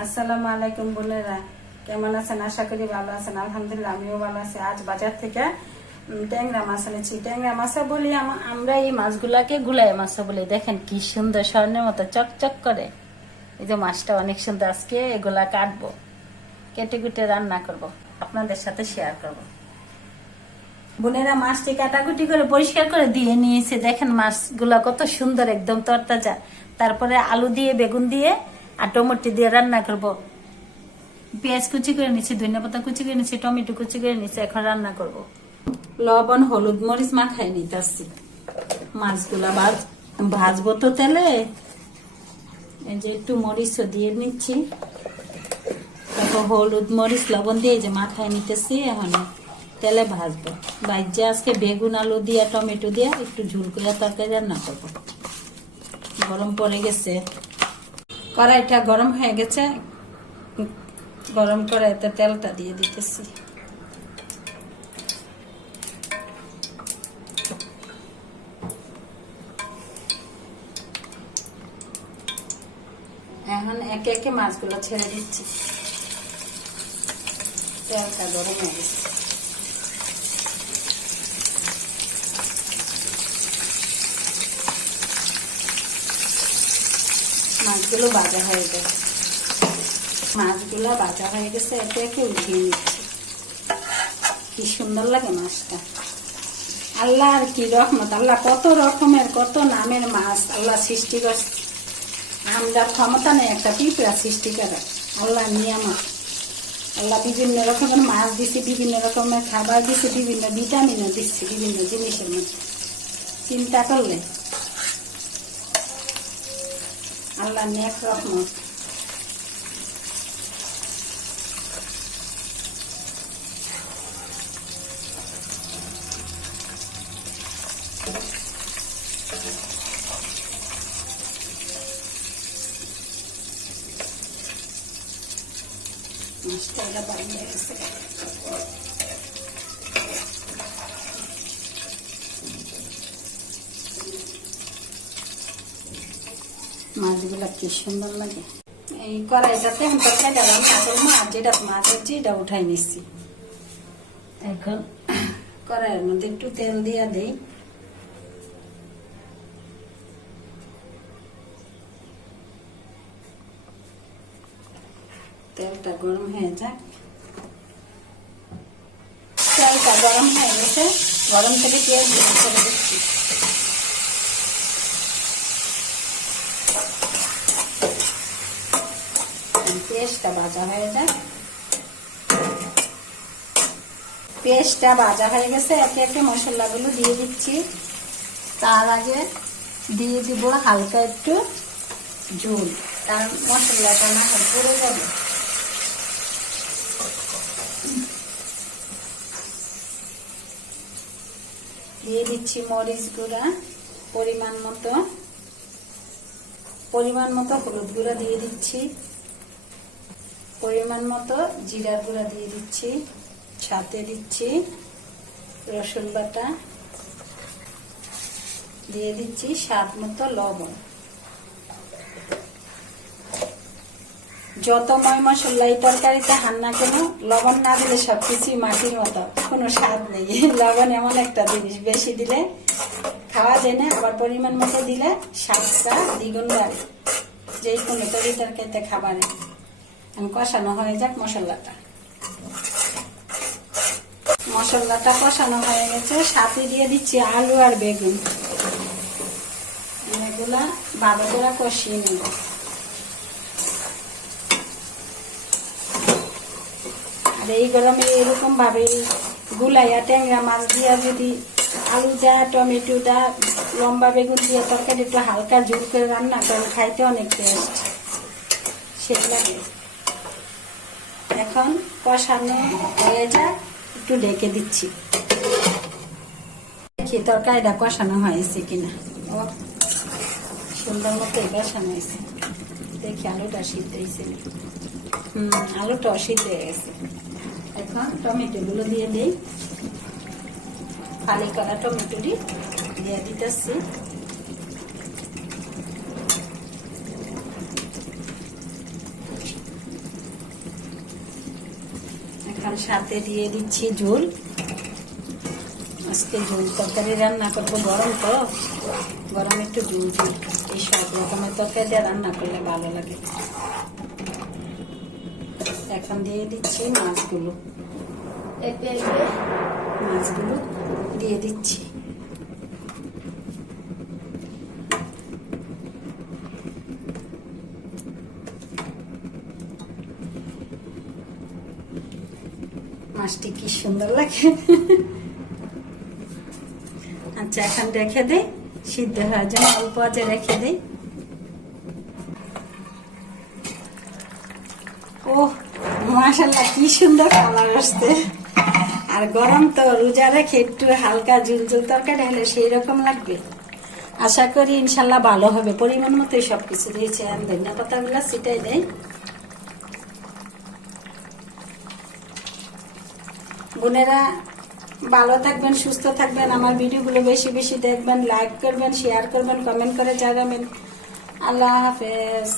আসসালামু আলাইকুম বোনেরা, কেমন আছেন? আশা করি ভালো আছেন। আলহামদুলিল্লাহ আমিও ভালো আছি। আজ বাজার থেকে ট্যাংরা মাছ এনেছি। ট্যাংরা মাছ বলি আমরা এই মাছগুলাকে গুলাই মাছ বলি। দেখেন কি সুন্দর স্বর্ণের মতো চকচক করে। এই যে মাছটা অনেক সুন্দর। আজকে এগুলা কাটবো, কেটে কুটে রান্না করব, আপনাদের সাথে শেয়ার করব। বোনেরা মাছটি কাটাকুটি করে পরিষ্কার করে দিয়ে নিয়েছে। দেখেন মাছগুলা কত সুন্দর, একদম তরতাজা। তারপরে আলু দিয়ে, বেগুন দিয়ে আর টমেটো দিয়ে রান্না করব। পেঁয়াজ কুচি করে নিচ্ছি, ধনিয়া পাতা কুচি করে নিচ্ছি, টমেটো কুচি করে নিচ্ছি। এখন রান্না করব। লবণ, হলুদ, মরিচ মাখাই নিতেছি। মাছগুলা ভাজবো তো তেলে। এই যে একটু মরিচও দিয়ে নিচ্ছি, তারপর হলুদ, মরিচ, লবণ দিয়ে যে মাখাই নিতেছি। এখন তেলে ভাজবো। ভাজছে আজকে বেগুন, আলু দিয়ে, টমেটো দিয়ে একটু ঝুল করে তরকারি রান্না করবো। গরম পড়ে গেছে, কড়াইটা গরম হয়ে গেছে। গরম কড়াইতে তেলটা দিয়ে দিতেছি। এখন একে একে মাছগুলো ছেড়ে দিচ্ছি। তেলটা গরম হয়ে গেছে। মাছগুলো ভাজা হয়ে গেছে। মাছগুলো ভাজা হয়ে গেছে, একে একে উঠিয়ে নিচ্ছি। কি সুন্দর লাগে মাছটা। আল্লাহ আর কি রহমত। আল্লাহ কত রকমের, কত নামের মাছ আল্লাহ সৃষ্টি করছে। আমরা ক্ষমতা নেই একটা পিঁপড়া সৃষ্টি করার। আল্লাহ নিয়ামত। আল্লাহ বিভিন্ন রকমের মাছ দিচ্ছে, বিভিন্ন রকমের খাবার দিচ্ছে, বিভিন্ন ভিটামিনও দিচ্ছে বিভিন্ন জিনিসের মধ্যে। চিন্তা করলে আল্লাহ নেক রহমত। মাছটা এটা বাইরে গেছে। মাছগুলা কি সুন্দর লাগে। এই কড়াইটাতে এখন তরকারি রান্না করবো। আর যেটা মাছ হচ্ছে এটা উঠাই নিচ্ছি। এখন কড়াইয়ের মধ্যে একটু তেল দিয়ে দেই। তেলটা গরম হয়ে যাক। তেলটা গরম হয়ে গেছে। গরম থেকে পেঁয়াজ ছেড়ে দিচ্ছি। পেঁয়াজটা ভাজা হয়ে যাক। পেঁয়াজটা ভাজা হয়ে গেছে। একে একে মশলাগুলো দিয়ে দিচ্ছি। তার আগে দিয়ে দিব হালকা একটু ঝোল, কারণ মশলাটা না হয় পুড়ে যাবে। দিয়ে দিচ্ছি মরিচ গুঁড়া পরিমাণ মতো, হলুদ গুঁড়া দিয়ে দিচ্ছি, পরিমাণ মতো জিরার গুঁড়া দিয়ে দিচ্ছি, সাথে দিচ্ছি রসুন বাটা, দিয়ে দিচ্ছি স্বাদ মতো লবণ। যত ময় মশলা এই তরকারিতে হান্না কেন, লবণ না দিলে সবকিছুই মাটির মতো, কোনো স্বাদ নেই। লবণ এমন একটা জিনিস, বেশি দিলে খাওয়া যায় না, আবার পরিমাণ মতো দিলে স্বাদটা দ্বিগুণ বাড়ে যে কোনো তরকারিতে খাবারে। কষানো হয়ে যাক মশলাটা। মশলাটা কষানো হয়ে গেছে। সাথে দিয়ে দিচ্ছি আলু আর বেগুন। এগুলা ভালো করে কষিয়ে নেব। আর এই গরমে এরকম ভাবে গুলাইয়া ট্যাংরা মাছ দিয়া যদি আলু দেয়া, টমেটো দেয়া, লম্বা বেগুন দিয়ে তরকারি একটু হালকা ঝোল করে রান্না করে খাইতে অনেক টেস্ট সে লাগে। এখন কষানো হয়ে যায়, একটু ঢেকে দিচ্ছি। দেখি তরকারিটা কষানো হয়েছে কিনা। ও সুন্দর মতো কষানো হয়েছে। দেখি আলুটা সিদ্ধ হয়েছে। আলুটা সিদ্ধ হয়ে গেছে। এখন টমেটো গুলো দিয়ে দিই। ফালি করা টমেটো দিয়ে দিতেছি। এখন সাথে দিয়ে দিচ্ছি ঝোল। আজকে ঝোল তরকারি রান্না করবো, গরম তো, গরম একটু ঝোল ঝোল এই সব রকমের তরকারি দিয়ে রান্না করলে ভালো লাগে। এখন দিয়ে দিচ্ছি মাছগুলো, মাছগুলো দিয়ে দিচ্ছি। মাছটি কি সুন্দর লাগে। আচ্ছা এখন রেখে দেই, সিদ্ধ হওয়ার জন্য অল্প আঁচে রেখে দেই। ও মাশাআল্লাহ কি সুন্দর কালার আসছে। আর গরম তো, রোজা রেখে একটু হালকা ঝুল ঝুল তরকারি হলে সেই রকম লাগবে। আশা করি ইনশাল্লাহ ভালো হবে। পরিমাণ মতোই সবকিছু দিয়েছে। আমি ধনিয়া পাতাগুলো ছিটাই দেই। বোনেরা ভালো থাকবেন, সুস্থ থাকবেন, আমার ভিডিওগুলো বেশি বেশি দেখবেন, লাইক করবেন, শেয়ার করবেন, কমেন্ট করে জানাবেন। আল্লাহ হাফেজ।